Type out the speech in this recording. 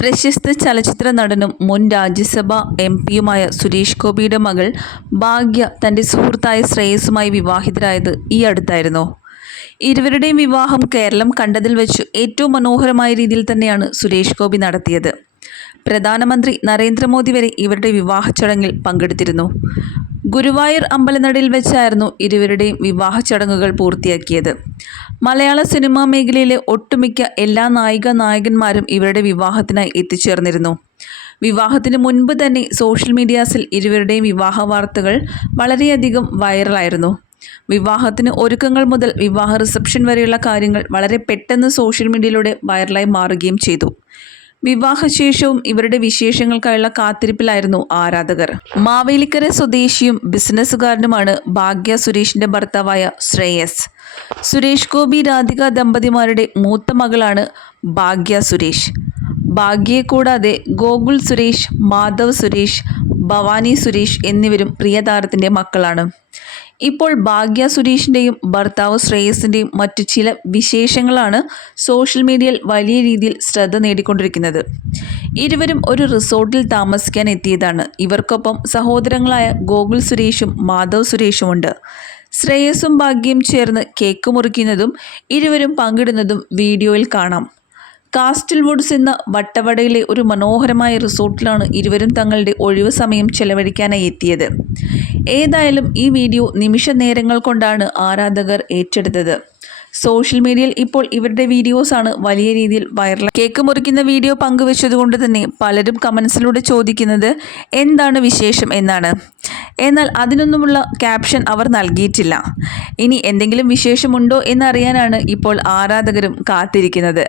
പ്രശസ്ത ചലച്ചിത്ര നടനും മുൻ രാജ്യസഭാ എം പിയുമായ സുരേഷ് ഗോപിയുടെ മകൾ ഭാഗ്യ തന്റെ സുഹൃത്തായ ശ്രേയസുമായി വിവാഹിതരായത് ഈ അടുത്തായിരുന്നു. ഇരുവരുടെയും വിവാഹം കേരളം കണ്ടതിൽ വെച്ച് ഏറ്റവും മനോഹരമായ രീതിയിൽ തന്നെയാണ് സുരേഷ് ഗോപി നടത്തിയത്. പ്രധാനമന്ത്രി നരേന്ദ്രമോദി വരെ ഇവരുടെ വിവാഹ ചടങ്ങിൽ പങ്കെടുത്തിരുന്നു. ഗുരുവായൂർ അമ്പലനടയിൽ വെച്ചായിരുന്നു ഇരുവരുടെയും വിവാഹ ചടങ്ങുകൾ പൂർത്തിയാക്കിയത്. മലയാള സിനിമാ മേഖലയിലെ ഒട്ടുമിക്ക എല്ലാ നായിക നായകന്മാരും ഇവരുടെ വിവാഹത്തിനായി എത്തിച്ചേർന്നിരുന്നു. വിവാഹത്തിന് മുൻപ് തന്നെ സോഷ്യൽ മീഡിയാസിൽ ഇരുവരുടെയും വിവാഹ വാർത്തകൾ വളരെയധികം വൈറലായിരുന്നു. വിവാഹത്തിന് ഒരുക്കങ്ങൾ മുതൽ വിവാഹ റിസപ്ഷൻ വരെയുള്ള കാര്യങ്ങൾ വളരെ പെട്ടെന്ന് സോഷ്യൽ മീഡിയയിലൂടെ വൈറലായി മാറുകയും ചെയ്തു. വിവാഹശേഷവും ഇവരുടെ വിശേഷങ്ങൾക്കായുള്ള കാത്തിരിപ്പിലായിരുന്നു ആരാധകർ. മാവേലിക്കര സ്വദേശിയും ബിസിനസ്സുകാരനുമാണ് ഭാഗ്യ സുരേഷിന്റെ ഭർത്താവായ ശ്രേയസ്. സുരേഷ് ഗോപി രാധിക ദമ്പതിമാരുടെ മൂത്ത മകളാണ് ഭാഗ്യ സുരേഷ്. ഭാഗ്യയെ കൂടാതെ ഗോകുൽ സുരേഷ് മാധവ് സുരേഷ് ഭവാനി സുരേഷ് എന്നിവരും പ്രിയതാരത്തിന്റെ മക്കളാണ്. ഇപ്പോൾ ഭാഗ്യ സുരേഷിന്റെയും ഭർത്താവ് ശ്രേയസിന്റെയും മറ്റു ചില വിശേഷങ്ങളാണ് സോഷ്യൽ മീഡിയയിൽ വലിയ രീതിയിൽ ശ്രദ്ധ നേടിക്കൊണ്ടിരിക്കുന്നത്. ഇരുവരും ഒരു റിസോർട്ടിൽ താമസിക്കാൻ എത്തിയതാണ്. ഇവർക്കൊപ്പം സഹോദരങ്ങളായ ഗോകുൽ സുരേഷും മാധവ് സുരേഷുമുണ്ട് ശ്രേയസും ഭാഗ്യയും ചേർന്ന് കേക്ക് മുറിക്കുന്നതും ഇരുവരും പങ്കിടുന്നതും വീഡിയോയിൽ കാണാം. കാസ്റ്റൽ വുഡ്സ് എന്ന വട്ടവടയിലെ ഒരു മനോഹരമായ റിസോർട്ടിലാണ് ഇരുവരും തങ്ങളുടെ ഒഴിവു സമയം ചെലവഴിക്കാനായി എത്തിയത്. ഏതായാലും ഈ വീഡിയോ നിമിഷ നേരങ്ങൾ കൊണ്ടാണ് ആരാധകർ ഏറ്റെടുത്തത്. സോഷ്യൽ മീഡിയയിൽ ഇപ്പോൾ ഇവരുടെ വീഡിയോസാണ് വലിയ രീതിയിൽ വൈറൽ കേക്ക് മുറിക്കുന്ന വീഡിയോ പങ്കുവെച്ചതുകൊണ്ട് തന്നെ പലരും കമൻസിലൂടെ ചോദിക്കുന്നത് എന്താണ് വിശേഷം എന്നാണ്. എന്നാൽ അതിനൊന്നുമുള്ള ക്യാപ്ഷൻ അവർ നൽകിയിട്ടില്ല. ഇനി എന്തെങ്കിലും വിശേഷമുണ്ടോ എന്നറിയാനാണ് ഇപ്പോൾ ആരാധകരും കാത്തിരിക്കുന്നത്.